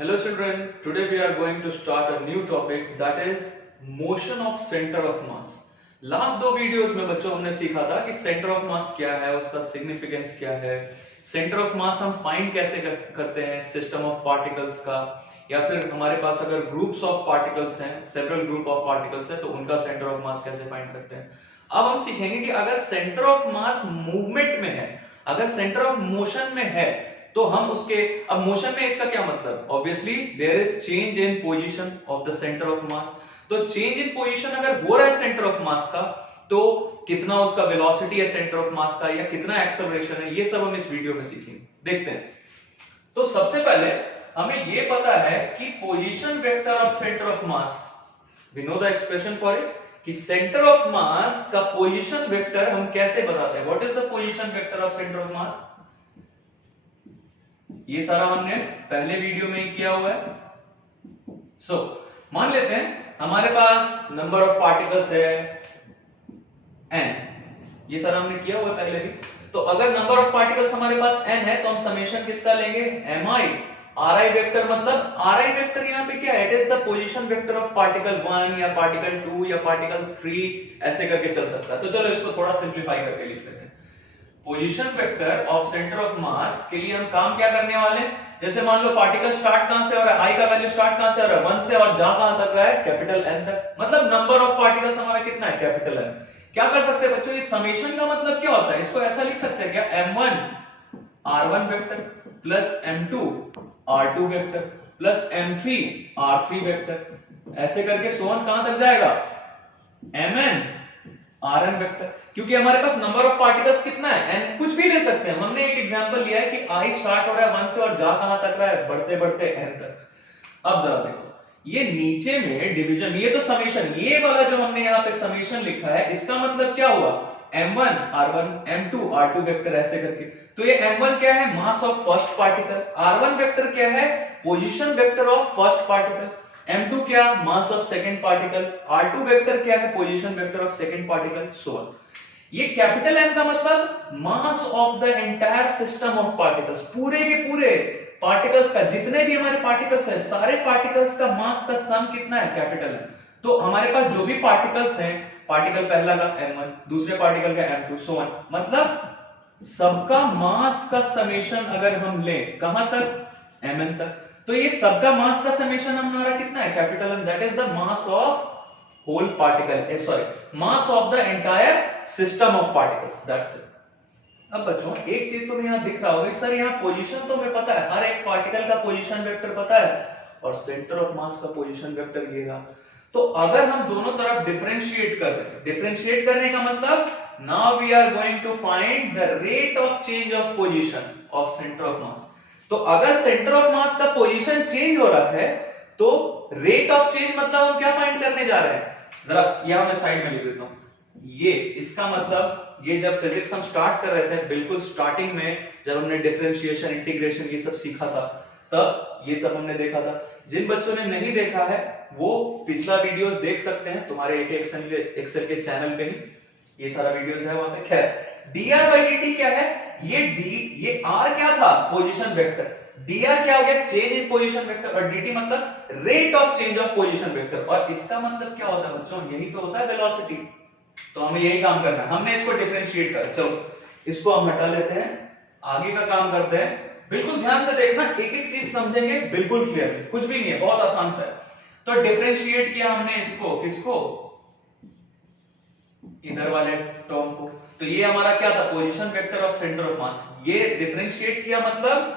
Hello children, today we are going to start a new topic that is motion of center of mass. Last दो videos में बच्चों हमने सीखा था कि सेंटर ऑफ मास क्या है, उसका सिग्निफिकेंस क्या है, सेंटर ऑफ मास हम फाइंड कैसे करते हैं सिस्टम ऑफ पार्टिकल्स का, या फिर हमारे पास अगर ग्रुप्स ऑफ पार्टिकल्स हैं, सेवरल ग्रुप ऑफ पार्टिकल्स हैं, तो उनका सेंटर ऑफ मास कैसे फाइंड करते हैं। अब हम सीखेंगे कि अगर सेंटर ऑफ मास मूवमेंट में है, अगर सेंटर ऑफ मोशन में है, तो हम उसके, अब मोशन में इसका क्या मतलब, obviously there is change in position of the centre of mass. तो चेंज इन पोजीशन अगर हो रहा है सेंटर ऑफ मास का, तो कितना उसका वेलोसिटी है सेंटर ऑफ मास का, या कितना एक्सेलरेशन है, ये सब हम इस वीडियो में सीखेंगे, देखते हैं। तो सबसे पहले हमें ये पता है कि position vector of centre of mass, we know the expression for it, कि सेंटर ऑफ मास का पोजीशन वेक्टर हम कैसे बताते हैं, what is the position vector of centre of mass. ये सारा हमने पहले वीडियो में ही किया हुआ है। सो मान लेते हैं हमारे पास नंबर ऑफ पार्टिकल्स है n, ये सारा हमने किया हुआ है पहले भी। तो अगर नंबर ऑफ पार्टिकल्स हमारे पास n है, तो हम समेशन किसका लेंगे, mi ri वेक्टर, मतलब ri वेक्टर यहाँ पे क्या है, it is the position vector of particle 1 या पार्टिकल 2 या पार्टिकल 3, ऐसे करके चल सकता है। तो चलो इसको थोड़ा सिंप्लीफाई करके लिख लेते हैं। Position vector of centre of मास के लिए हम काम क्या करने वाले हैं, जैसे मान लो पार्टिकल स्टार्ट कहां से हो रहा है, i का वैल्यू स्टार्ट कहां से हो रहा है, 1 से, और जा कहां तक रहा है, कैपिटल N तक, मतलब नंबर ऑफ पार्टिकल्स हमारा कितना है, कैपिटल N। क्या कर सकते हैं बच्चों, ये समेशन का मतलब क्या होता है, इसको ऐसा लिख सकते हैं क्या, m1 r1 vector plus m2 r2 vector plus m3 r3 vector, ऐसे करके सोन कहां तक जाएगा, mn rn वेक्टर। क्योंकि हमारे पास नंबर ऑफ पार्टिकल्स कितना है, n, कुछ भी ले सकते हैं। हमने एक एग्जांपल लिया है कि i स्टार्ट हो रहा है 1 से और जा कहां तक रहा है, बढ़ते बढ़ते n तक। अब जरा देखो, ये नीचे में डिवीजन, ये तो समेशन, ये वाला जो हमने यहाँ पे समेशन लिखा है, इसका मतलब क्या हुआ, m1 r1 m2 r2 vector, ऐसे करके। तो ये m1 क्या है, mass of first particle, r1 vector क्या है, position vector of first particle, m2 क्या, mass of second particle, r2 vector क्या है, position vector of second particle, so on. ये कैपिटल M का मतलब मास of the entire system of particles, पूरे के पूरे पार्टिकल्स का, जितने भी हमारे पार्टिकल्स हैं, सारे पार्टिकल्स का मास का सम कितना है, कैपिटल M। तो हमारे पास जो भी पार्टिकल्स हैं, पार्टिकल पहला का m1, दूसरे पार्टिकल का m2, सो ऑन, मतलब सबका मास का समेशन अगर हम लें कहां तक, mn तक, तो ये सबका मास का समेशन हमारा कितना है, capital M, that is the mass of whole particle, sorry, mass of the entire system of particles, that's it. अब बच्चों एक चीज तो यहां दिख रहा होगा, सर यहां पोजीशन तो हमें पता है, हर एक पार्टिकल का पोजीशन वेक्टर पता है, और सेंटर ऑफ मास का पोजीशन वेक्टर ये रहा। तो अगर हम दोनों तरफ डिफरेंशिएट कर दें, डिफरेंशिएट करने का मतलब, now we are going to find the rate of change of position of centre of mass. तो अगर सेंटर ऑफ मास का पोजीशन चेंज हो रहा है, तो रेट ऑफ चेंज मतलब हम क्या फाइंड करने जा रहे हैं, जरा यहां मैं साइड में लिख देता हूं। ये इसका मतलब, ये जब फिजिक्स हम स्टार्ट कर रहे थे, बिल्कुल स्टार्टिंग में जब हमने डिफरेंशिएशन, इंटीग्रेशन ये सब सीखा था, तब ये सब हमने देखा था। जिन बच्चों ने नहीं देखा है वो पिछला वीडियोस देख सकते हैं, तुम्हारे एक एक्सेल के चैनल पे ही ये सारा वीडियोस है वहां पे। खैर, dr/dt क्या है, ये r क्या था, पोजीशन वेक्टर, dr क्या हो गया, चेंज इन पोजीशन वेक्टर, और dt मतलब rate of change of position vector, और इसका मतलब क्या होता है बच्चों, यही तो होता है वेलोसिटी। तो हमें यही काम करना है, हमने इसको डिफरेंशिएट कर, चलो इसको हम हटा लेते हैं, आगे का काम करते हैं। बिल्कुल ध्यान से देखना, एक एक चीज समझेंगे बिल्कुल क्लियर, कुछ भी नहीं है, बहुत आसान सा है। तो डिफरेंशिएट किया हमने इसको, किसको, इधर वाले टर्म को, तो ये हमारा क्या था, position vector of centre of mass. ये डिफरेंशिएट किया मतलब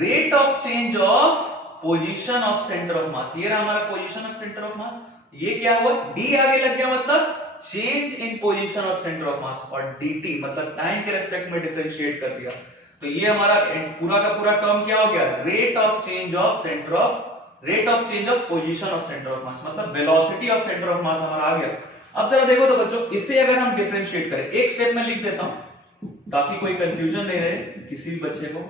rate of change of position of centre of mass, ये रहा हमारा position of centre of mass. ये क्या हुआ, d आगे लग गया मतलब change in position of centre of मास, और dt मतलब टाइम के रेस्पेक्ट में डिफरेंशिएट कर दिया। तो ये हमारा पूरा का पूरा टर्म क्या हो गया, rate of change of centre of, rate of change of position of centre of mass, मतलब velocity of centre of mass हमारा आ गया। अब जरा देखो तो बच्चों, इसे अगर हम डिफरेंशिएट करें, एक स्टेप में लिख देता हूं ताकि कोई कंफ्यूजन नहीं रहे किसी भी बच्चे को।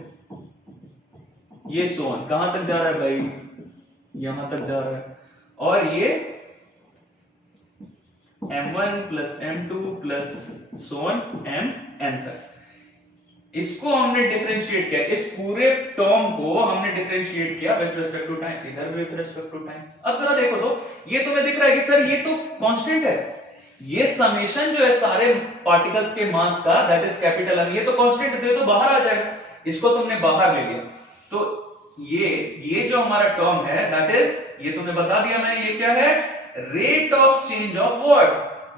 ये सोन कहां तक जा रहा है भाई, यहां तक जा रहा है, और ये m1 plus m2 plus so on mn तक। इसको हमने डिफरेंशिएट किया, इस पूरे टर्म को हमने डिफरेंशिएट किया विद रिस्पेक्ट टू टाइम, इधर भी विद रिस्पेक्ट टू टाइम। अब जरा देखो तो ये तुम्हें दिख रहा है कि सर ये तो कांस्टेंट है, ये समेशन जो है सारे पार्टिकल्स के मास का दैट इज कैपिटल एम, ये तो कांस्टेंट है, तो बाहर आ जाएगा, इसको तुमने बाहर ले लिया। तो ये जो हमारा टर्म है दैट इज, ये तुमने बता दिया मैंने, ये क्या है, rate of change of what,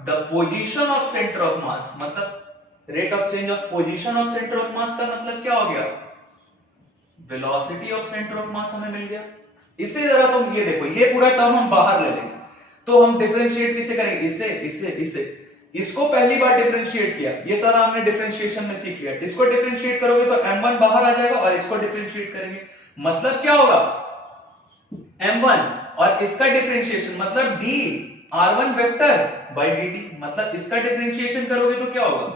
the position of centre of mass. मतलब rate of change of position of centre of mass का मतलब क्या हो गया, velocity of centre of mass हमें मिल गया। इसे जरा तुम ये देखो, ये पूरा टर्म हम बाहर ले लेंगे, तो हम डिफरेंशिएट किसे करेंगे, इससे इससे इससे। इसको पहली बार डिफरेंशिएट किया, ये सारा हमने डिफरेंशिएशन में सीख लिया। इसको डिफरेंशिएट करोगे तो m1 बाहर आ जाएगा, और इसको डिफरेंशिएट करेंगे मतलब क्या होगा, m1, और इसका डिफरेंशिएशन मतलब d r1 vector by dt, मतलब इसका डिफरेंशिएशन करोगे तो क्या होगा,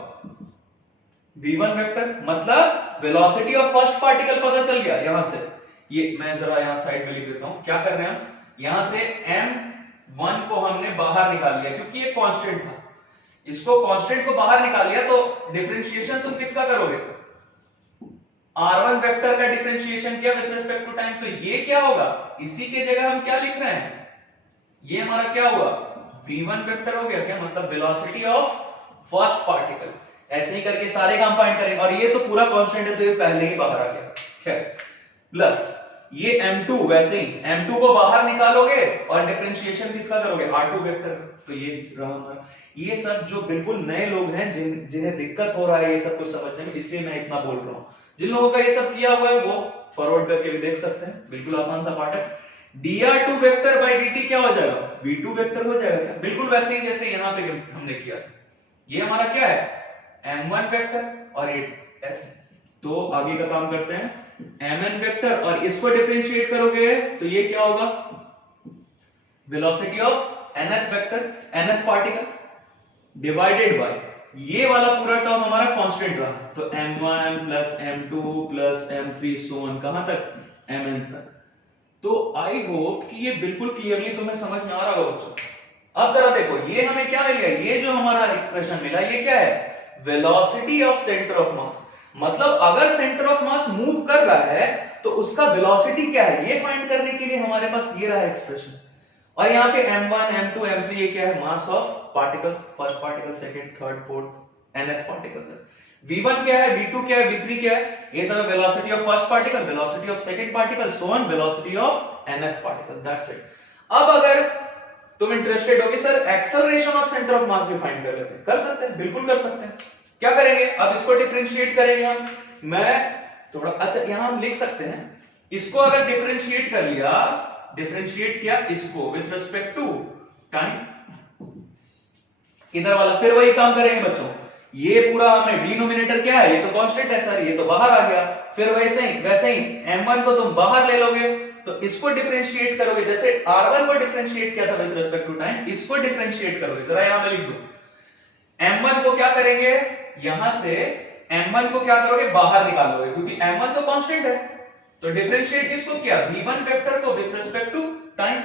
v1 वेक्टर, मतलब वेलोसिटी ऑफ फर्स्ट पार्टिकल पता चल गया यहां से। ये मैं जरा यहां साइड में लिख देता हूं, क्या कर रहे हैं हम, यहां से m1 को हमने बाहर निकाल लिया क्योंकि ये कांस्टेंट था, इसको कांस्टेंट को बाहर निकाल लिया, तो डिफरेंशिएशन तुम किसका करोगे, r1 वेक्टर का डिफरेंशिएशन किया विद रिस्पेक्ट टू टाइम, तो ये क्या होगा, इसी के जगह हम क्या लिख रहे हैं, ये हमारा क्या हुआ, v1 वेक्टर हो गया क्या, मतलब वेलोसिटी ऑफ फर्स्ट पार्टिकल। ऐसे ही करके सारे काम फाइंड करेंगे, और ये तो पूरा कांस्टेंट है तो ये पहले ही बाहर आ गया, खैर, प्लस ये m2, वैसे ही m2 को बाहर निकालोगे और डिफरेंशिएशन किसका करोगे, r2 वेक्टर, तो ये रहा हमारा। ये सब जो बिल्कुल नए लोग हैं जिन्हें दिक्कत हो रहा है ये सब कुछ समझने में, इसलिए मैं इतना बोल रहा हूं। जिन लोगों का ये सब किया हुआ है वो फॉरवर्ड करके भी देख सकते हैं, बिल्कुल आसान सा पार्ट है। dr2 वेक्टर बाय dt क्या हो जाएगा, v2 वेक्टर हो जाएगा क्या, बिल्कुल वैसे ही जैसे यहां पे हमने किया था। ये हमारा क्या है, m1 वेक्टर, और ये ऐसे, तो आगे का काम करते हैं, mn वेक्टर, और इसको डिफरेंशिएट करोगे तो ये क्या होगा, velocity of nth vector, nth particle, divided by ये वाला पूरा टर्म हमारा कांस्टेंट रहा, तो m1 plus m2 plus m3 so on, कहां तक, mn तक। तो आई होप कि ये बिल्कुल क्लियरली तुम्हें समझ में आ रहा होगा बच्चों। अब जरा देखो, ये हमें क्या मिल गया, ये जो हमारा एक्सप्रेशन मिला ये क्या है, velocity of centre of mass. मतलब अगर सेंटर ऑफ मास मूव कर रहा है तो उसका वेलोसिटी क्या है, ये फाइंड करने के लिए हमारे पास ये रहा एक्सप्रेशन। और यहाँ पे m1 m2 m3 ये क्या है, mass of particles, first particle, second, third, fourth, nth particle तक। v1 क्या है, v2 क्या है, v3 क्या है, ये सब velocity of first particle, velocity of second particle, so on, velocity of nth particle, that's it. अब अगर तुम इंटरेस्टेड हो कि sir acceleration of centre of मास भी फाइंड कर लेते हैं, कर सकते हैं, बिल्कुल कर सकते हैं। क्या करेंगे, अब इसको डिफरेंशिएट करेंगे हम, मैं थोड़ा, अच्छा यहां हम लिख सकते हैं, इसको अगर डिफरेंशिएट कर लिया, डिफरेंशिएट किया इसको विद रिस्पेक्ट टू टाइम, इधर वाला फिर वही काम करेंगे बच्चों, ये पूरा हमें डिनोमिनेटर क्या है, ये तो कांस्टेंट है सर, ये तो बाहर आ गया, फिर वैसे ही m1 को तुम बाहर ले लोगे, तो इसको डिफरेंशिएट करोगे, जैसे r1 को डिफरेंशिएट किया था विद रिस्पेक्ट टू टाइम, इसको डिफरेंशिएट करोगे, जरा यहां मैं लिख दूं, m1 को क्या करेंगे, यहां से m1 को क्या करोगे, बाहर निकालोगे, क्योंकि m1 तो कांस्टेंट है, तो डिफरेंशिएट किसको किया, v1 वेक्टर को विद रिस्पेक्ट टू टाइम,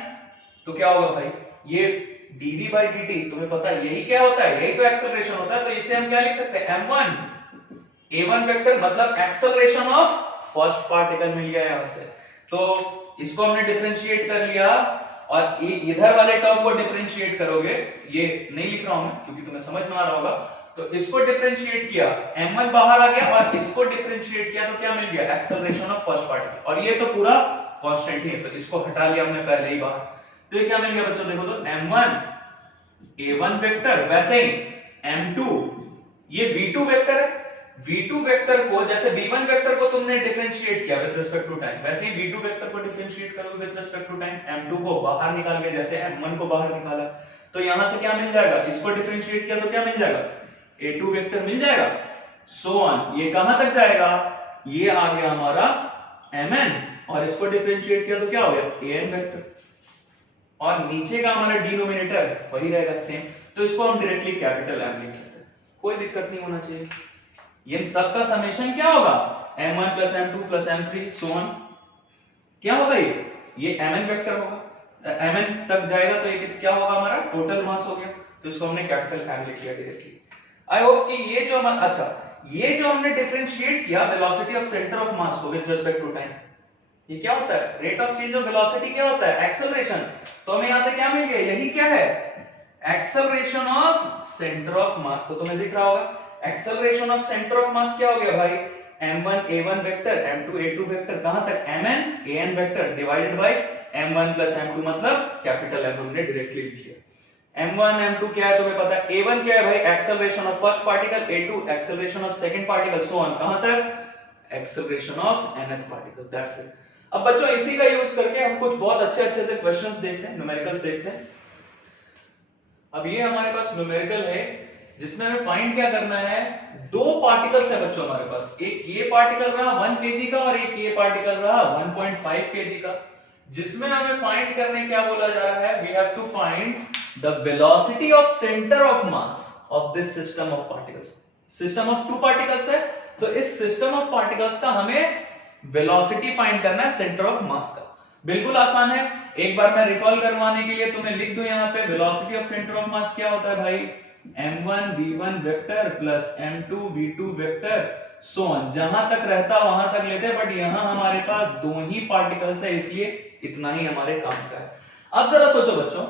तो क्या होगा भाई, ये dv by dt, तुम्हें पता है यही क्या होता है, यही तो एक्सेलरेशन होता है, तो इसे हम क्या लिख सकते हैं, m1 a1 वेक्टर, मतलब एक्सेलरेशन ऑफ फर्स्ट पार्टिकल मिल गया यहां से। तो इसको हमने डिफरेंशिएट कर लिया, और इधर वाले टर्म को डिफरेंशिएट करोगे, ये नहीं लिख रहा हूं मैं क्योंकि तुम्हें समझ में आ रहा होगा, तो इसको डिफरेंशिएट किया, m1 बाहर आ गया, और इसको डिफरेंशिएट किया तो क्या मिल गया, एक्सेलरेशन ऑफ फर्स्ट पार्टिकल, और ये तो पूरा कांस्टेंट ही है, तो इसको हटा लिया हमने पहले ही बाहर, तो ये क्या मिल गया बच्चों, देखो तो m1 a1 वेक्टर, वैसे ही m2 ये v2 वेक्टर है, v2 वेक्टर को जैसे v1 वेक्टर को तुमने डिफरेंशिएट किया विद रिस्पेक्ट टू टाइम, वैसे ही v2 वेक्टर को डिफरेंशिएट करोगे with respect to time, m2 को बाहर निकाल के जैसे m1 को बाहर निकाला, तो यहां से क्या मिल जाएगा, इसको डिफरेंशिएट किया तो क्या मिल जाएगा, a2 वेक्टर मिल जाएगा, सो ऑन, ये कहां तक जाएगा, ये आ गया हमारा mn, और इसको डिफरेंशिएट किया तो क्या हो गया, an वेक्टर, और नीचे का हमारा डिनोमिनेटर वही रहेगा सेम, तो इसको हम डायरेक्टली कैपिटल M लिख लेते हैं, कोई दिक्कत नहीं होना चाहिए। इन सब का समेशन क्या होगा, m1 plus m2 plus m3 so on, क्या होगा, ये mn वेक्टर होगा, mn तक जाएगा, तो ये क्या होगा, हमारा टोटल मास हो गया, तो इसको हमने कैपिटल M लिख लिया डायरेक्टली। आई होप कि ये जो हमारा, अच्छा ये जो हमने डिफरेंशिएट किया वेलोसिटी ऑफ सेंटर ऑफ मास को विद रिस्पेक्ट टू टाइम, ये क्या होता है? Rate of change of velocity क्या होता है? एक्सेलरेशन। तो हमें यहां से क्या मिल गया? यही क्या है? Acceleration of centre of mass. तो तुम्हें दिख रहा होगा एक्सेलरेशन ऑफ सेंटर ऑफ मास क्या हो गया भाई? m1 a1 vector m2 a2 vector, कहां तक? mn an vector divided by m1 plus m2, मतलब कैपिटल M हमने डायरेक्टली लिख लिया। m1 m2 क्या है तुम्हें पता है? a1 क्या है भाई? Acceleration of first particle, a2 acceleration of second particle, so on, कहां तक? Acceleration of nth particle, that's it. अब बच्चों इसी का यूज करके हम कुछ बहुत अच्छे अच्छे से क्वेश्चंस देखते हैं, न्यूमेरिकल्स देखते हैं। अब ये हमारे पास न्यूमेरिकल है जिसमें हमें फाइंड क्या करना है? दो पार्टिकल्स है बच्चों हमारे पास, एक ये पार्टिकल रहा 1 केजी का और एक ये पार्टिकल रहा 1.5 केजी का, जिसमें हमें फाइंड करने क्या बोला जा रहा है? We have to find the velocity of centre of mass of this system of particles. System of 2 particles है, तो इस सिस्टम ऑफ पार्टिकल्स का हमें वेलोसिटी फाइंड करना है सेंटर ऑफ मास का। बिल्कुल आसान है, एक बार मैं रिकॉल करवाने के लिए तुम्हें लिख दूं यहां पे वेलोसिटी ऑफ सेंटर ऑफ मास क्या होता है भाई? m1 v1 vector plus m2 v2 vector, so on, जहां तक रहता वहां तक लेते, बट यहां हमारे पास दो ही पार्टिकल्स है इसलिए इतना ही हमारे काम का है। अब जरा सोचो बच्चों,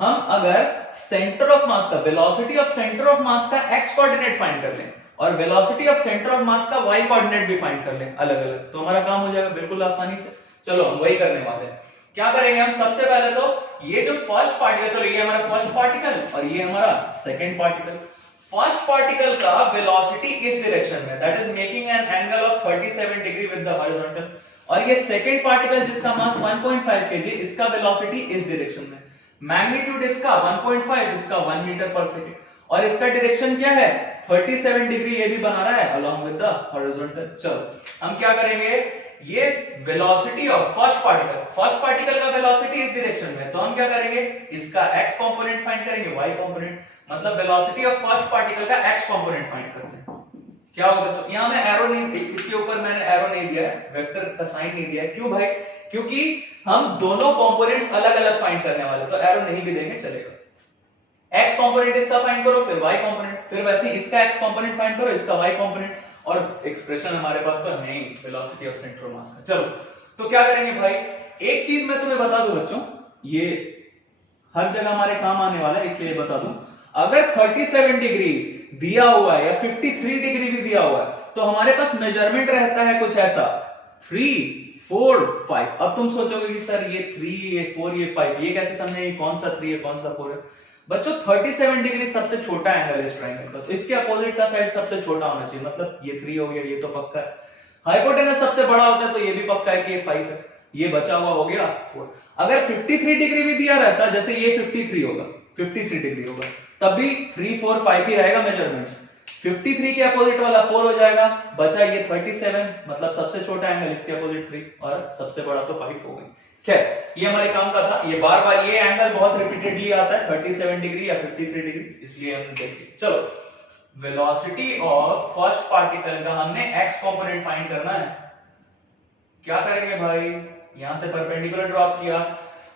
हम अगर सेंटर ऑफ मास का velocity of centre of mass का x कोऑर्डिनेट फाइंड कर लें और velocity of centre of mass का y कोऑर्डिनेट भी फाइंड कर लें अलग अलग, तो हमारा काम हो जाएगा बिल्कुल आसानी से। चलो हम वही करने वाले हैं। क्या करेंगे हम? सबसे पहले तो ये जो फर्स्ट पार्टिकल, चलो ये हमारा फर्स्ट पार्टिकल और ये हमारा सेकंड पार्टिकल। फर्स्ट पार्टिकल का वेलोसिटी इस डायरेक्शन में, that is making an angle of 37 degree with the horizontal, और ये सेकंड पार्टिकल जिसका मास 1.5 केजी, इसका वेलोसिटी इस डायरेक्शन में, मैग्नीट्यूड इसका 1.5, इसका 1 मीटर पर सेकंड, और इसका डायरेक्शन क्या है? 37 डिग्री ये भी बना रहा है अलोंग विद द हॉरिजॉन्टल। चलो हम क्या करेंगे? ये वेलोसिटी ऑफ फर्स्ट पार्टिकल का वेलोसिटी इस डायरेक्शन में, तो हम क्या करेंगे? इसका x कंपोनेंट फाइंड करेंगे, y कंपोनेंट, मतलब वेलोसिटी ऑफ फर्स्ट पार्टिकल का x कंपोनेंट फाइंड करते हैं। क्या होगा बच्चों? यहां मैं एरो नहीं, इसके ऊपर मैंने एरो नहीं दिया है, वेक्टर का साइन नहीं दिया है। क्यों भाई? क्योंकि हम दोनों कंपोनेंट्स अलग अलग फाइंड करने वाले, तो एरो नहीं भी देंगे चलेगा। x कंपोनेंट इसका फाइंड करो, फिर y कंपोनेंट, फिर वैसे इसका x कंपोनेंट फाइंड करो, इसका y कंपोनेंट, और एक्सप्रेशन हमारे पास तो है ही velocity of centre of mass का। चलो तो क्या करेंगे भाई? एक चीज मैं तुम्हें बता दूं बच्चों, ये हर जगह हमारे काम आने वाला है इसलिए बता दूं, अगर 37 डिग्री दिया हुआ है या 53 डिग्री भी दिया हुआ है, तो हमारे पास मेजरमेंट रहता है कुछ ऐसा 3, 4, 5। अब तुम सोचोगे कि सर ये 3, ये 4, ये 5, ये कैसे समझेंगे कौन सा 3 है कौन सा 4 है? बच्चों 37 डिग्री सबसे छोटा एंगल है इस ट्रायंगल का, तो इसके अपोजिट का साइड सबसे छोटा होना चाहिए, मतलब ये 3 हो गया, ये तो पक्का है। हाइपोटेनस सबसे बड़ा होता है, तो ये भी पक्का है कि ये 5 है, ये बचा हुआ हो गया 4। अगर 53 डिग्री भी दिया रहता, जैसे ये 53 होगा, 53 डिग्री होगा, तब भी 3, 4, 5 ही रहेगा मेजरमेंट्स। 53 के अपोजिट वाला 4 हो जाएगा, बचा ये 37, मतलब सबसे छोटा एंगल इसके अपोजिट 3 और सबसे बड़ा तो 5 हो गई। खैर ये हमारे काम का था, ये बार बार ये एंगल बहुत रिपीटेडली आता है 37 डिग्री या 53 डिग्री, इसलिए हम देखिए। चलो वेलोसिटी ऑफ फर्स्ट पार्टिकल का हमने x कंपोनेंट फाइंड करना है। क्या करेंगे भाई? यहां से परपेंडिकुलर ड्रॉप किया,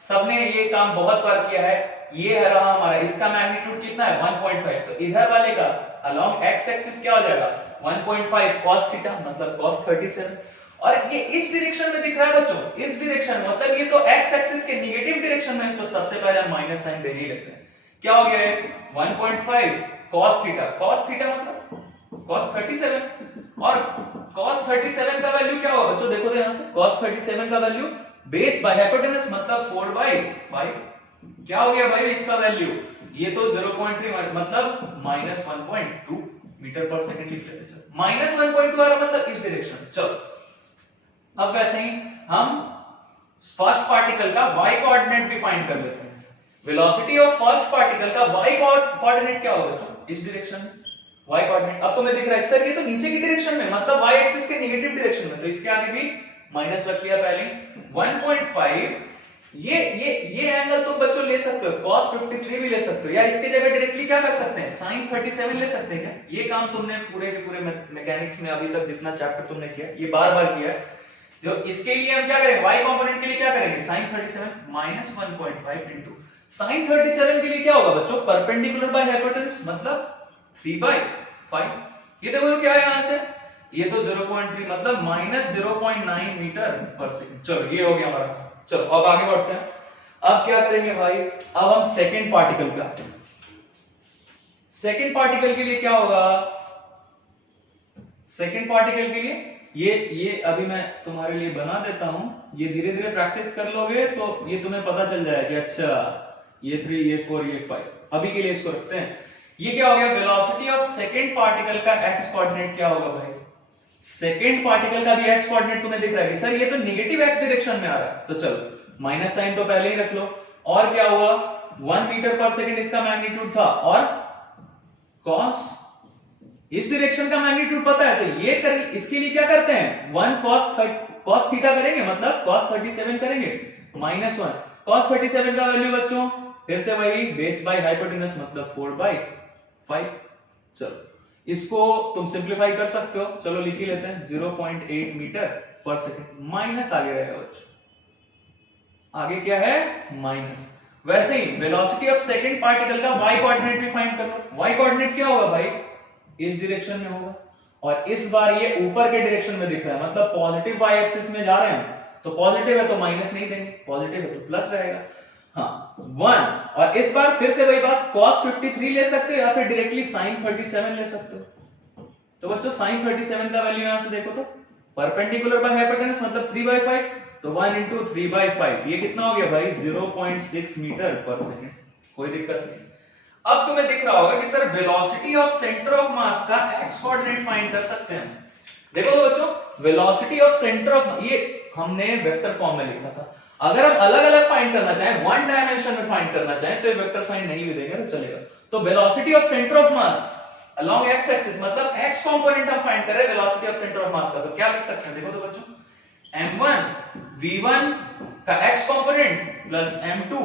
सबने ये काम बहुत बार किया है। ये है रहा हमारा, इसका मैग्नीट्यूड कितना है? 1.5, तो इधर वाले का अलोंग x एक्सिस क्या हो जाएगा? 1.5 cos थीटा, मतलब cos 37, और ये इस डायरेक्शन में दिख रहा है बच्चों, इस डायरेक्शन में, मतलब ये तो x एक्सिस के नेगेटिव डायरेक्शन में, तो सबसे पहले हम माइनस साइन देने ही लगते हैं। क्या हो गया है? 1.5 cos थीटा, cos थीटा मतलब cos 37, और cos 37 का वैल्यू क्या होगा बच्चों? देखो तो यहां से cos 37 का वैल्यू बेस बाय हाइपोटेनस, मतलब 4/5। क्या हो गया भाई इसका वैल्यू? ये तो 0.3 मतलब -1.2 मीटर पर सेकंड लिख लेते। चलो -1.2 आ रहा, मतलब इस डायरेक्शन। चलो अब वैसे ही हम फर्स्ट पार्टिकल का y कोऑर्डिनेट भी फाइंड कर लेते हैं। वेलोसिटी ऑफ फर्स्ट पार्टिकल का y कोऑर्डिनेट क्या होगा बच्चों? इस डायरेक्शन में y कोऑर्डिनेट। अब तुम्हें दिख रहा है सर ये तो नीचे की डायरेक्शन में, मतलब y एक्सिस के नेगेटिव डायरेक्शन में, तो इसके आगे भी माइनस रख लिया पहले। 1.5 ये एंगल तुम बच्चों ले सकते हो, cos 53 भी ले सकते हो, या इसके जगह डायरेक्टली क्या कर सकते हैं? sin 37 ले सकते हैं। क्या ये काम तुमने पूरे के पूरे मैकेनिक्स में अभी तक जितना चैप्टर तुमने किया ये बार बार किया है। तो इसके लिए हम क्या करेंगे? y कंपोनेंट के लिए क्या करेंगे? sin 37 - 1.5 इनटू sin 37 के लिए क्या होगा बच्चों? परपेंडिकुलर बाय हाइपोटेनस, मतलब 3/5। ये देखो क्या है यहां से, ये तो 0.3 मतलब -0.9 मीटर पर सेकंड। चलो ये हो गया हमारा। चलो अब आगे बढ़ते हैं। अब क्या करेंगे भाई, अब हम सेकंड पार्टिकल पे आते हैं। सेकंड पार्टिकल के लिए क्या होगा, सेकंड पार्टिकल के लिए ये अभी मैं तुम्हारे लिए बना देता हूं, ये धीरे धीरे प्रैक्टिस कर लोगे तो ये तुम्हें पता चल जाएगा कि अच्छा ये 3 ये 4 ये 5। अभी के लिए इसको रखते हैं। ये क्या हो गया, वेलोसिटी ऑफ सेकंड पार्टिकल का एक्स कोऑर्डिनेट क्या होगा भाई, सेकंड पार्टिकल का भी एक्स कोऑर्डिनेट तुम्हें दिख रहा है कि सर ये तो नेगेटिव एक्स डायरेक्शन में आ रहा है, तो चलो माइनस साइन तो पहले ही रख लो। और क्या हुआ, 1 मीटर पर सेकंड इसका मैग्नीट्यूड था, और कॉस इस डायरेक्शन का मैग्नीट्यूड पता है, तो ये इसके लिए क्या करते हैं, 1 cos थीटा करेंगे, मतलब cos 37 करेंगे, -1 cos 37 का वैल्यू बच्चों फिर से वही बेस बाय हाइपोटेनस मतलब 4/5। चलो इसको तुम सिंप्लीफाई कर सकते हो, चलो लिख ही लेते हैं 0.8 मीटर पर सेकंड, माइनस आगे रहेगा बच्चों, आगे क्या है माइनस। वैसे ही वेलोसिटी ऑफ सेकंड पार्टिकल का y कोऑर्डिनेट भी फाइंड कर लो। y कोऑर्डिनेट क्या होगा भाई, इस डायरेक्शन में होगा, और इस बार ये ऊपर के डायरेक्शन में दिख रहा है, मतलब पॉजिटिव y एक्सिस में जा रहे हैं, तो पॉजिटिव है तो माइनस नहीं देंगे, पॉजिटिव है तो प्लस रहेगा। हाँ 1, और इस बार फिर से वही बात, cos 53 ले सकते हो या फिर डायरेक्टली sin 37 ले सकते हो। तो बच्चों sin 37 का वैल्यू यहां से देखो तो परपेंडिकुलर बाय हाइपोटेनस मतलब 3/5, तो 1 into 3/5 ये कितना हो गया भाई 0.6 मीटर पर सेकंड, कोई दिक्कत नहीं। अब तुम्हें दिख रहा होगा कि sir velocity of centre of mass का एक्स कोऑर्डिनेट फाइंड कर सकते हैं। देखो तो बच्चों वेलोसिटी ऑफ सेंटर ऑफ, ये हमने वेक्टर फॉर्म में लिखा था, अगर हम अलग अलग फाइंड करना चाहें, वन डायमेंशन में फाइंड करना चाहें तो ये वेक्टर साइन नहीं भी देंगे तो चलेगा। तो velocity of centre of mass along x axis मतलब एक्स कंपोनेंट हम फाइंड कर रहे हैं velocity of centre of mass का, तो क्या लिख सकते हैं, देखो तो बच्चों m1 v1 का x component plus m2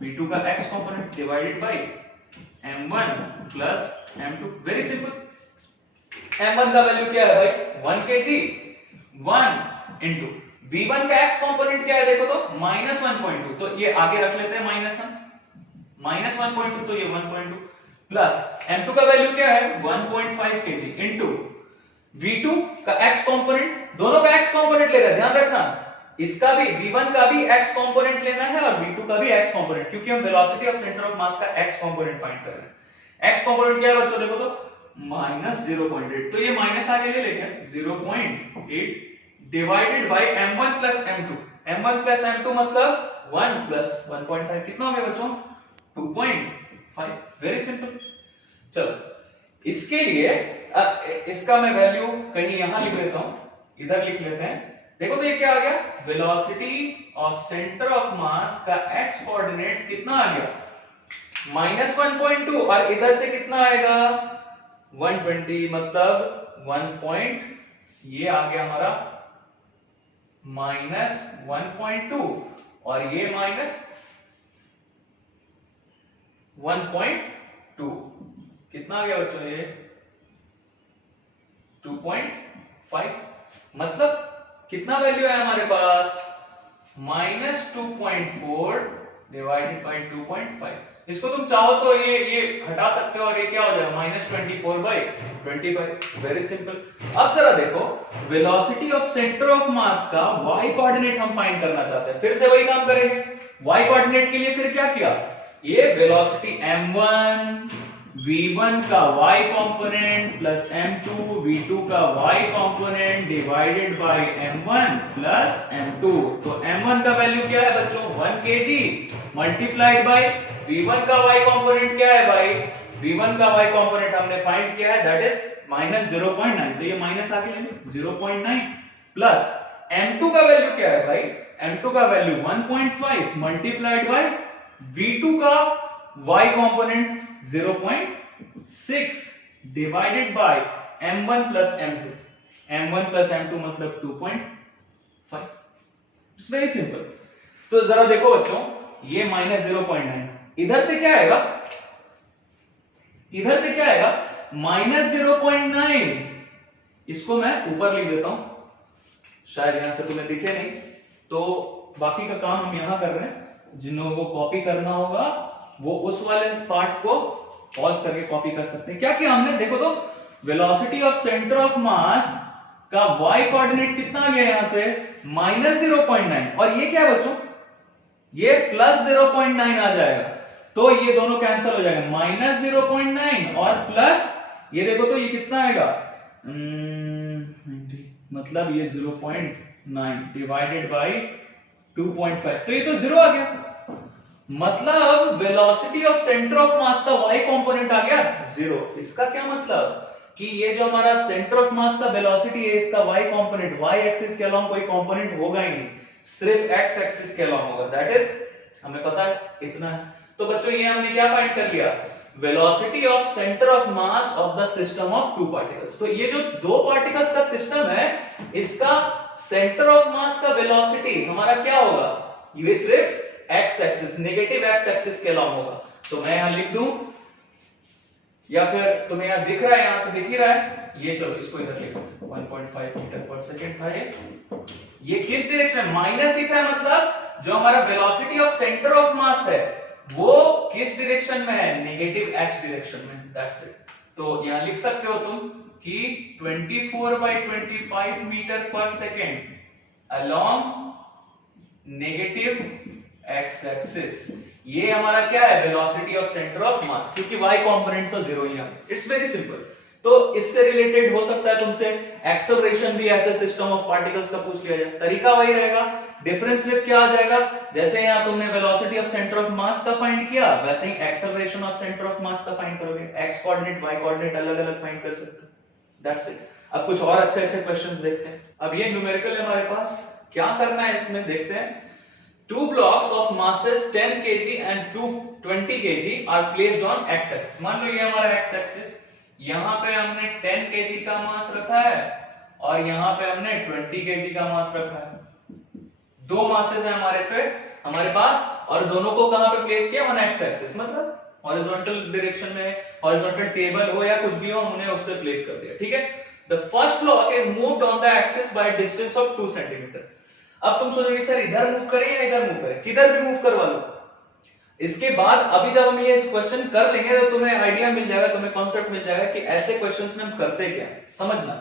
v2 का x component divided by m1 plus m2। Very simple. m1 का वैल्यू क्या है भाई 1 kg, 1 into v1 का x कंपोनेंट क्या है देखो तो -1.2, तो ये आगे रख लेते हैं -1.2, तो ये 1.2 प्लस m2 का वैल्यू क्या है 1.5 kg इनटू v2 का x कंपोनेंट, दोनों का x कंपोनेंट ले रहे हैं, ध्यान रखना इसका भी v1 का भी x कंपोनेंट लेना है और v2 का भी x कंपोनेंट, क्योंकि हम velocity of centre of mass का x कंपोनेंट फाइंड कर रहे हैं। x कंपोनेंट क्या है बच्चों देखो तो -0.8, तो ये माइनस आगे ले लेंगे 0.8 divided by m1 plus m2, m1 plus m2 मतलब 1 प्लस 1.5 कितना हो गया बच्चों 2.5। Very simple. चलो इसके लिए इसका मैं वैल्यू कहीं यहां लिख देता हूं, इधर लिख लेते हैं। देखो तो ये क्या आ गया, velocity of centre of mass का x कोऑर्डिनेट कितना आ गया -1.2, और इधर से कितना आएगा 120, मतलब 1 ये आ गया हमारा -1.2 और ये -1.2 कितना आ गया बच्चों ये 2.5, मतलब कितना वैल्यू है हमारे पास -2.4 डिवाइडेड बाय 2.5। इसको तुम चाहो तो ये हटा सकते हो और ये क्या हो जाएगा -24/25। Very simple. अब जरा देखो velocity of centre of mass का y कोऑर्डिनेट हम फाइंड करना चाहते हैं, फिर से वही काम करेंगे। y कोऑर्डिनेट के लिए फिर क्या किया, ये वेलोसिटी m1 v1 का y component plus m2 v2 का y component divided by m1 plus m2, तो m1 का वैल्यू क्या है बच्चों 1 kg मल्टीप्लाइड बाय v1 का y कंपोनेंट क्या है भाई, v1 का y कंपोनेंट हमने फाइंड किया है दैट इज -0.9, तो ये माइनस आके लेंगे 0.9 प्लस m2 का वैल्यू क्या है भाई, m2 का वैल्यू 1.5 मल्टीप्लाइड बाय v2 का y component 0.6 divided by m1 plus m2, m1 plus m2 मतलब 2.5। It's very simple. तो जरा देखो बच्चों ये -0.9, इधर से क्या आएगा, इधर से क्या आएगा -0.9, इसको मैं ऊपर लिख देता हूं, शायद यहां से तुम्हें दिखे नहीं, तो बाकी का काम हम यहां कर रहे हैं। जिन लोगों को कॉपी करना होगा वो उस वाले पार्ट को पॉज करके कॉपी कर सकते हैं। क्या किया हमने देखो तो velocity of centre of mass का y कोऑर्डिनेट कितना आ गया यहां से -0.9, और ये क्या है बच्चों, ये +0.9 आ जाएगा, तो ये दोनों कैंसिल हो जाएगा, -0.9 और प्लस ये देखो तो ये कितना आएगा, मतलब ये 0.9 डिवाइडेड बाय 2.5, तो ये तो 0 आ गया, मतलब velocity of centre of mass का y कंपोनेंट आ गया 0। इसका क्या मतलब कि ये जो हमारा सेंटर ऑफ मास का वेलोसिटी है, इसका y कंपोनेंट y एक्सिस के अलोंग कोई कंपोनेंट होगा ही नहीं, सिर्फ x एक्सिस के अलोंग होगा, दैट इज हमें पता है इतना है। तो बच्चों ये हमने क्या फाइंड कर लिया, velocity of centre of mass of the system of two particles. तो ये जो दो पार्टिकल्स का सिस्टम है, इसका सेंटर ऑफ मास का वेलोसिटी हमारा क्या होगा, ये सिर्फ x axis, negative x axis के अलोंग होगा। तो मैं यहां लिख दूं, या फिर तुम्हें यहां दिख रहा है, यहां से दिख ही रहा है, ये चलो इसको इधर लिखो, 1.5 मीटर पर सेकंड था ये किस डायरेक्शन, माइनस दिख रहा है, मतलब जो हमारा वेलोसिटी ऑफ सेंटर ऑफ मास है वो किस डायरेक्शन में है, नेगेटिव x डायरेक्शन में, दैट्स इट। तो यहां लिख सकते हो तुम कि 24/25 मीटर पर second along negative x axis, ये हमारा क्या है, वेलोसिटी ऑफ सेंटर ऑफ मास, क्योंकि y कंपोनेंट तो 0 ही है, इट्स वेरी सिंपल। तो इससे रिलेटेड हो सकता है तुमसे एक्सेलरेशन भी ऐसे सिस्टम ऑफ पार्टिकल्स का पूछ लिया जाए, तरीका वही रहेगा, डिफरेंस सिर्फ क्या आ जाएगा, जैसे यहां तुमने velocity of centre of mass का फाइंड किया, वैसे ही acceleration of centre of mass का फाइंड करोगे, x कोऑर्डिनेट y कोऑर्डिनेट अलग-अलग फाइंड कर सकते हो, दैट्स इट। अब कुछ और अच्छे-अच्छे क्वेश्चंस देखते हैं। अब ये न्यूमेरिकल है हमारे पास, क्या करना है इसमें देखते हैं। Two blocks of masses 10 kg and 20 kg are placed on x axis। मान लो ये हमारा x axis, यहाँ पे हमने 10 kg का मास रखा है और यहाँ पे हमने 20 kg का मास रखा है। दो मासेस है हमारे पास, और दोनों को कहां पे प्लेस किया, ऑन x axis, मतलब हॉरिजॉन्टल डायरेक्शन में, हॉरिजॉन्टल टेबल हो या कुछ भी हो, हमने उस पे प्लेस कर दिया, ठीक है। The first block is moved on the axis by distance of 2 centimetre. अब तुम सोचोगे सर इधर मूव करें या इधर मूव करें, किधर भी मूव करवा लो। इसके बाद अभी जब हम ये क्वेश्चन कर लेंगे तो तुम्हें आइडिया मिल जाएगा, तुम्हें कॉन्सेप्ट मिल जाएगा कि ऐसे क्वेश्चंस में हम करते क्या है। समझना,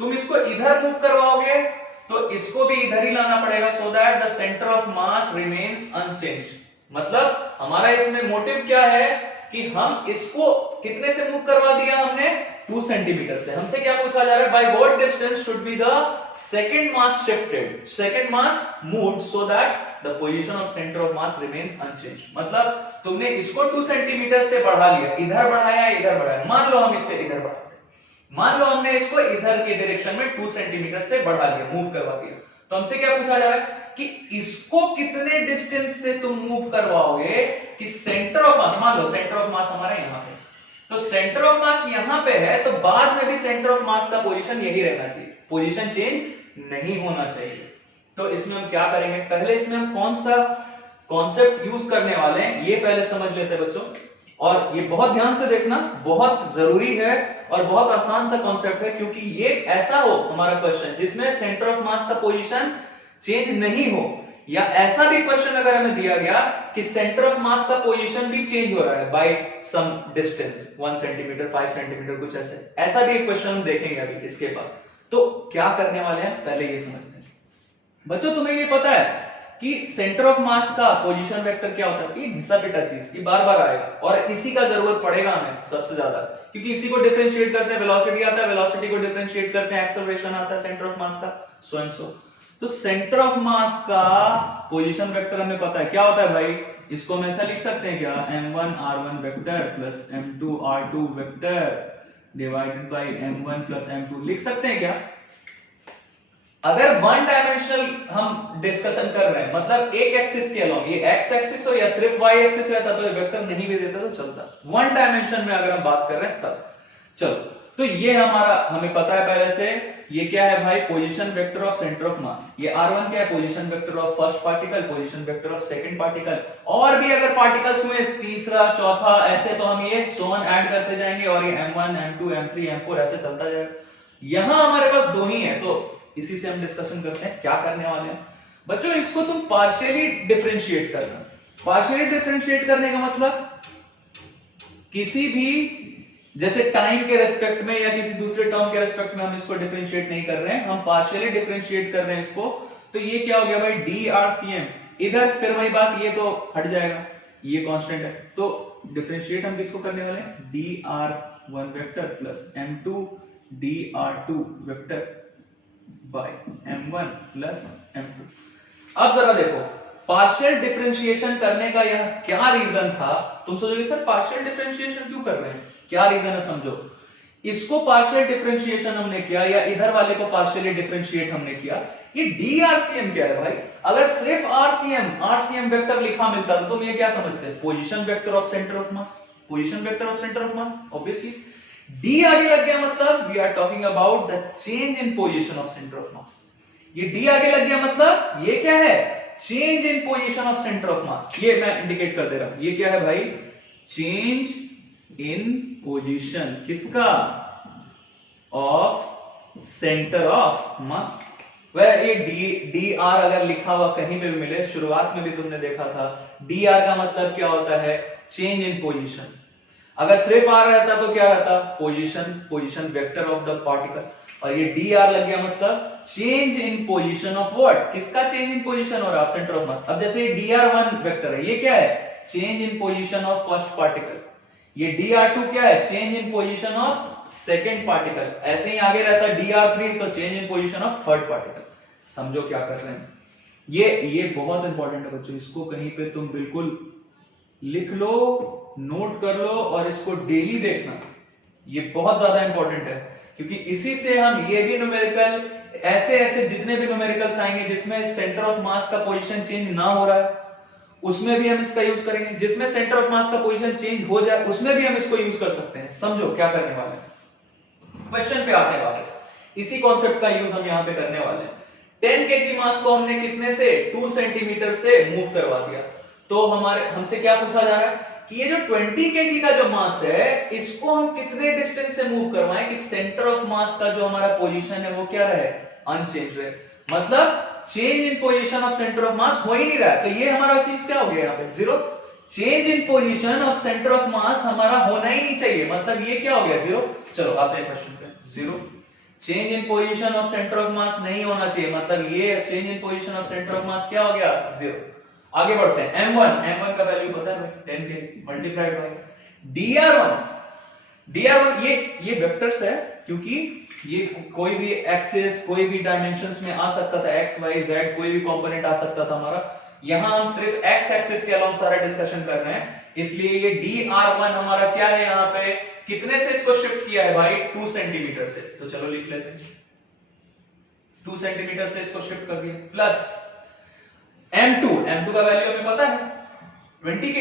तुम इसको इधर मूव करवाओगे तो इसको भी इधर ही लाना पड़ेगा, so that the centre of mass remains unchanged. मतलब हमारा इसमें मोटिव क्या है कि हम इसको कितने से मूव करवा दिया हमने, 2 सेंटीमीटर से। हमसे क्या पूछा जा रहा है, by what distance should be the second mass shifted, second mass moved so that the position of centre of mass remains unchanged. मतलब तुमने इसको 2 सेंटीमीटर से बढ़ा लिया, इधर बढ़ाया इधर बढ़ाया, मान लो हम इसे इधर बढ़ाते, मान लो हमने इसको इधर के डायरेक्शन में 2 सेंटीमीटर से बढ़ा लिया, मूव करवा दिया, तो हमसे क्या पूछा जा रहा है कि इसको कितने डिस्टेंस से तुम मूव करवाओगे कि सेंटर ऑफ मास, मान लो सेंटर ऑफ मास हमारा यहां पे, तो सेंटर ऑफ मास यहां पे है, तो बाद में भी सेंटर ऑफ मास का पोजीशन यही रहना चाहिए, पोजीशन चेंज नहीं होना चाहिए। तो इसमें हम क्या करेंगे, पहले इसमें हम कौन सा कॉन्सेप्ट यूज करने वाले हैं ये पहले समझ लेते हैं बच्चों, और ये बहुत ध्यान से देखना, बहुत जरूरी है और बहुत आसान सा कॉन्सेप्ट है, क्योंकि ये ऐसा हो हमारा क्वेश्चन जिसमें सेंटर ऑफ मास का पोजीशन चेंज नहीं हो, या ऐसा भी क्वेश्चन अगर हमें दिया गया कि सेंटर ऑफ मास का पोजीशन भी चेंज हो रहा है by some distance 1 centimetre 5 centimetre कुछ ऐसा भी एक क्वेश्चन हम देखेंगे अभी इसके बाद। तो क्या करने वाले हैं पहले ये समझते हैं। बच्चों तुम्हें ये पता है कि सेंटर ऑफ मास का पोजीशन वेक्टर क्या होता है, ये घिसा पिटा चीज, ये बार बार आएगा और इसी का जरूरत पड़ेगा हमें सबसे ज्यादा, क्योंकि इसी को डिफरेंशिएट करते हैं, वेलोसिटी आता है, वेलोसिटी को डिफरेंशिएट करते हैं, एक्सेलरेशन आता है सेंटर ऑफ मास का, सो एंड सो। तो सेंटर ऑफ मास का पोजीशन वेक्टर हमें पता है क्या होता है भाई, इसको हम ऐसा लिख सकते हैं क्या, m1 r1 vector plus m2 r2 vector divided by m1 plus m2 लिख सकते हैं क्या। अगर वन डायमेंशनल हम डिस्कशन कर रहे हैं, मतलब एक एक्सिस के अलोंग, ये एक्स एक्सिस हो या सिर्फ वाई एक्सिस रहता तो ये वेक्टर नहीं भी देता तो चलता, वन डायमेंशन में अगर हम बात कर रहे हैं तब। चलो, तो ये हमारा हमें पता है पहले से, ये क्या है भाई, position vector of centre of mass. ये r1 क्या है, position vector of first particle, position vector of second particle, और भी अगर पार्टिकल्स हुए तीसरा चौथा ऐसे, तो हम ये सो ऑन ऐड करते जाएंगे और ये m1 m2 m3 m4 ऐसे चलता जाएगा। यहां हमारे पास दो ही है, तो इसी से हम डिस्कशन करते हैं क्या करने वाले हैं बच्चों। इसको तुम पार्शियली डिफरेंशिएट करना। पार्शियली डिफरेंशिएट करने का मतलब किसी भी जैसे टाइम के रेस्पेक्ट में या किसी दूसरे टर्म के रेस्पेक्ट में हम इसको डिफरेंशिएट नहीं कर रहे हैं, हम पार्शियली डिफरेंशिएट कर रहे हैं इसको। तो ये क्या हो गया भाई, DRCM। इधर फिर वही बात, ये तो हट जाएगा, ये कांस्टेंट है, तो डिफरेंशिएट हम किसको करने वाले हैं, dr1 vector plus m2 dr2 vector by m1 plus m2। अब जरा देखो, पार्शियल डिफरेंशिएशन करने का यह क्या रीजन था। तुम सोचोगे सर पार्शियल डिफरेंशिएशन क्यों कर रहे हैं, क्या रीजन है, समझो। इसको पार्शियल डिफरेंशिएशन हमने किया या इधर वाले को पार्शियली डिफरेंशिएट हमने किया, ये DRCM क्या है भाई। अगर सिर्फ RCM वेक्टर लिखा मिलता तो तुम ये क्या समझते, position vector of centre of mass, position vector of centre of mass. Obviously D आगे लग गया मतलब we are talking about the change in position of centre of mass. ये D आगे लग गया मतलब ये क्या है, change in position of centre of mass. ये मैं इंडिकेट कर दे रहा हूं, ये क्या है भाई, चेंज इन पोजीशन किसका, ऑफ सेंटर ऑफ मास। वह ये dr अगर लिखा हुआ कहीं पे भी मिले, शुरुआत में भी तुमने देखा था, dr का मतलब क्या होता है, चेंज इन पोजीशन। अगर सिर्फ r रहता तो क्या रहता, position vector of the particle, और ये dr लग गया मतलब change in position of what, किसका चेंज इन पोजीशन और सेंटर ऑफ मास। अब जैसे ये dr1 वेक्टर है, ये क्या है, change in position of first particle. ये dr2 क्या है, change in position of second particle. ऐसे ही आगे रहता है dr3 तो change in position of third particle. समझो क्या कर रहे हैं, ये बहुत इंपॉर्टेंट है बच्चों, इसको कहीं पे तुम बिल्कुल लिख लो, नोट कर लो और इसको डेली देखना, ये बहुत ज्यादा इंपॉर्टेंट है, क्योंकि इसी से हम ये भी न्यूमेरिकल, ऐसे जितने भी न्यूमेरिकल्स आएंगे जिसमें सेंटर ऑफ मास का पोजीशन चेंज ना हो रहा है उसमें भी हम इसका यूज करेंगे, जिसमें सेंटर ऑफ मास का पोजीशन चेंज हो जाए उसमें भी हम इसको यूज कर सकते हैं। समझो क्या करने वाले हैं, क्वेश्चन पे आते हैं वापस, इसी कॉन्सेप्ट का यूज हम यहां पे करने वाले हैं। 10 kg मास को हमने कितने से, 2 सेंटीमीटर से मूव करवा दिया, तो हमसे क्या पूछा जा रहा है कि ये जो 20 kg का जो मास है इसको हम कितने डिस्टेंस से मूव करवाएं कि सेंटर ऑफ मास का जो हमारा पोजीशन है वो क्या रहे, अनचेंज रहे। मतलब change in position of centre of मास हो ही नहीं रहा है, तो ये हमारा चीज क्या हो गया यहाँ पे, zero. Change in position of centre of mass हमारा होना ही नहीं चाहिए, मतलब ये क्या हो गया, जीरो। चलो आते हैं क्वेश्चन पे, zero. Change in position of centre of मास नहीं होना चाहिए, मतलब ये change in position of centre of मास क्या हो गया, जीरो। आगे बढ़ते हैं, m1 का वैल्यू पता है 10 kg मल्टीप्लाइड बाय dr1 ये वेक्टर्स है, क्योंकि ये कोई भी एक्सिस, कोई भी डायमेंशंस में आ सकता था, x y z कोई भी कंपोनेंट आ सकता था हमारा। यहां हम सिर्फ x एक्सिस के अलावा सारा डिस्कशन कर रहे हैं, इसलिए ये dr1 हमारा क्या है, यहाँ पे कितने से इसको शिफ्ट किया है भाई, 2 सेंटीमीटर से। तो चलो लिख लेते हैं, 2 सेंटीमीटर से इसको शिफ्ट कर दिया, प्लस m2 का वैल्यू हमें पता है 20 kg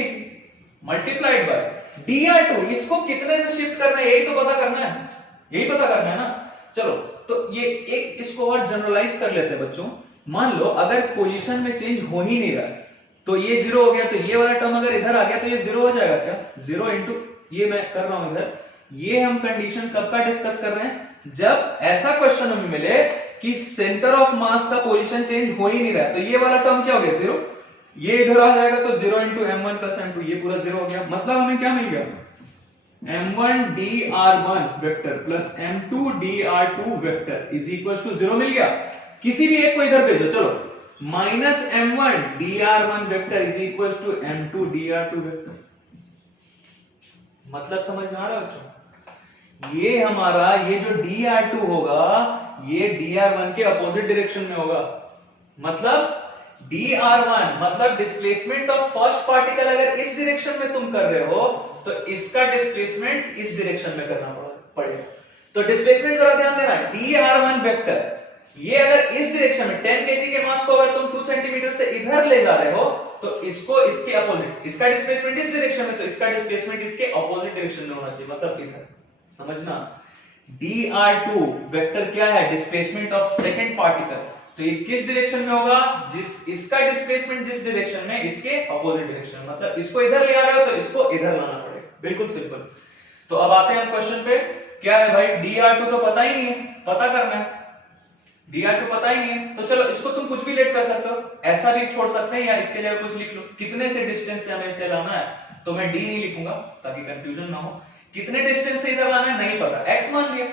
मल्टीप्लाइड बाय dr2, इसको कितने से शिफ्ट करना है यही तो पता करना है, यही पता करना है ना। चलो तो ये एक इसको और जनरलाइज कर लेते हैं बच्चों। मान लो अगर पोजीशन में चेंज हो ही नहीं रहा है तो ये जीरो हो गया, तो ये वाला टर्म अगर इधर आ गया तो ये जीरो हो जाएगा क्या, जीरो इंटू ये मैं कर रहा हूं इधर। ये हम कंडीशन कब का डिस्कस कर रहे हैं, जब ऐसा क्वेश्चन हमें मिले कि सेंटर ऑफ मास का पोजीशन चेंज हो ही नहीं रहा है, तो ये वाला टर्म क्या हो गया, जीरो। ये इधर आ जाएगा तो zero into m1 plus m2, ये पूरा जीरो हो गया। मतलब हमें क्या मिल गया, m1 dr1 vector plus m2 dr2 vector is equal to zero मिल गया। किसी भी एक को इधर भेजो, चलो minus m1 dr1 vector is equal to m2 dr2 vector. मतलब समझ में आ रहा है बच्चों, ये हमारा ये जो dr2 होगा ये dr1 के अपोजिट डायरेक्शन में होगा। मतलब dr1 मतलब डिस्प्लेसमेंट ऑफ फर्स्ट पार्टिकल अगर इस डायरेक्शन में तुम कर रहे हो तो इसका डिस्प्लेसमेंट इस डायरेक्शन में करना पड़ेगा। तो डिस्प्लेसमेंट जरा ध्यान देना, dr1 वेक्टर ये अगर इस डायरेक्शन में 10 kg के मास को अगर तुम 2 सेंटीमीटर से इधर ले जा रहे हो तो इसको इसके अपोजिट, इसका डिस्प्लेसमेंट इस डायरेक्शन में तो इसका डिस्प्लेसमेंट इसके अपोजिट डायरेक्शन में होना चाहिए, मतलब इधर। समझना, dr2 वेक्टर क्या है, डिस्प्लेसमेंट ऑफ सेकंड पार्टिकल, तो ये किस डायरेक्शन में होगा, जिस इसका डिस्प्लेसमेंट जिस डायरेक्शन में इसके अपोजिट डायरेक्शन में, मतलब इसको इधर ले आ रहे हो तो इसको इधर लाना पड़ेगा, बिल्कुल सिंपल। तो अब आते हैं क्वेश्चन पे, क्या है भाई, dr2 तो पता ही नहीं है, पता करना है, dr2 पता ही नहीं है, तो चलो इसको तुम कुछ भी लेट कर सकते हो, ऐसा भी छोड़ सकते हैं या इसके लिए कुछ लिख लो, कितने से डिस्टेंस से हमें इसे लाना है, तो मैं d नहीं लिखूंगा ताकि कंफ्यूजन ना हो, कितने डिस्टेंस से इधर लाना है नहीं पता, x मान लिया,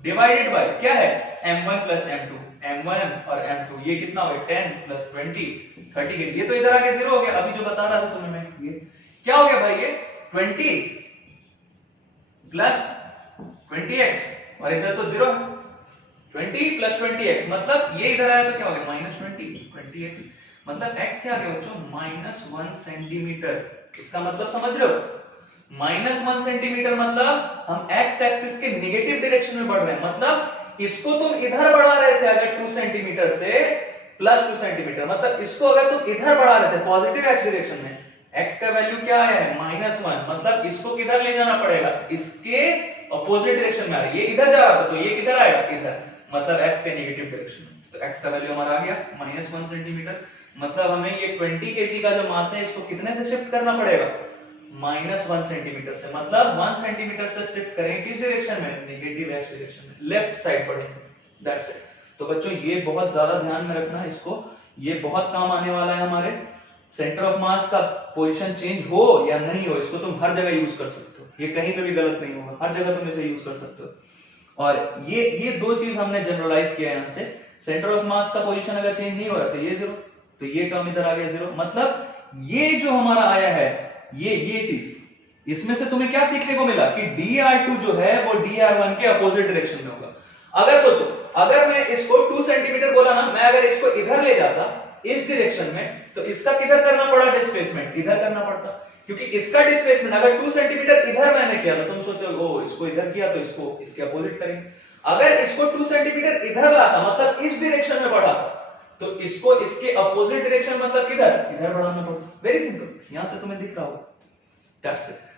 डिवाइडेड बाय क्या है m1 प्लस m2, m1 और m2 ये कितना हो गया 10 प्लस 20 30 के, ये तो इधर आके 0 हो गया, अभी जो बता रहा था तुम्हें मैं, ये क्या हो गया भाई, ये 20 प्लस 20x और इधर तो 0 है, 20 प्लस 20x मतलब ये इधर आया तो क्या हो गया माइनस 20x, मतलब x क्या आ गया बच्चों -1 सेंटीमीटर। इसका मतलब समझ रहे हो, -1 सेंटीमीटर मतलब हम x एक्सिस के निगेटिव डायरेक्शन में बढ़ रहे हैं, मतलब इसको तुम इधर बढ़ा रहे थे अगर 2 सेंटीमीटर से +2 सेंटीमीटर, मतलब इसको अगर तुम इधर बढ़ा रहे थे पॉजिटिव x डायरेक्शन में, x का वैल्यू क्या आया है -1, मतलब इसको किधर ले जाना पड़ेगा, इसके अपोजिट डायरेक्शन में आ रही है, ये इधर जा रहा था तो ये किधर आएगा इधर, मतलब x के नेगेटिव डायरेक्शन में, तो x का वैल्यू हमारा आ गया -1 सेंटीमीटर, मतलब हमें ये 20 kg का जो मास है इसको कितने से शिफ्ट करना पड़ेगा -1 सेंटीमीटर से, मतलब 1 सेंटीमीटर से शिफ्ट करेंगे किस डायरेक्शन में, नेगेटिव x डायरेक्शन में, लेफ्ट साइड बढ़ेंगे, दैट्स इट। तो बच्चों ये बहुत ज्यादा ध्यान में रखना है इसको, ये बहुत काम आने वाला है हमारे, सेंटर ऑफ मास का पोजीशन चेंज हो या नहीं हो, इसको तुम हर जगह यूज कर सकते हो, ये कहीं पे भी गलत नहीं होगा, हर जगह तुम इसे यूज कर सकते हो। और ये दो चीज हमने जनरलाइज किया है यहां से, सेंटर ऑफ मास का पोजीशन अगर चेंज नहीं हो रहा तो ये 0, तो ये टर्म इधर आ गया 0, मतलब ये जो हमारा आया है ये चीज, इसमें से तुम्हें क्या सीखने को मिला कि dr2 जो है वो dr1 के अपोजिट डायरेक्शन में होगा। अगर सोचो, अगर मैं इसको 2 सेंटीमीटर बोला ना, मैं अगर इसको इधर ले जाता इस डायरेक्शन में, तो इसका किधर करना पड़ा डिस्प्लेसमेंट, इधर करना पड़ता, क्योंकि इसका डिस्प्लेसमेंट अगर 2 सेंटीमीटर इधर मैंने किया तो तुम सोचो ओ इसको इधर किया तो इसको इसके अपोजिट करेंगे, अगर इसको 2 सेंटीमीटर इधर लाता मतलब इस डायरेक्शन में बढ़ाता, तो इसको इसके अपोजिट डायरेक्शन मतलब किधर, इधर बढ़ाना पड़ता, वेरी सिंपल, यहां से तुम्हें दिख रहा होगा, दैट्स इट।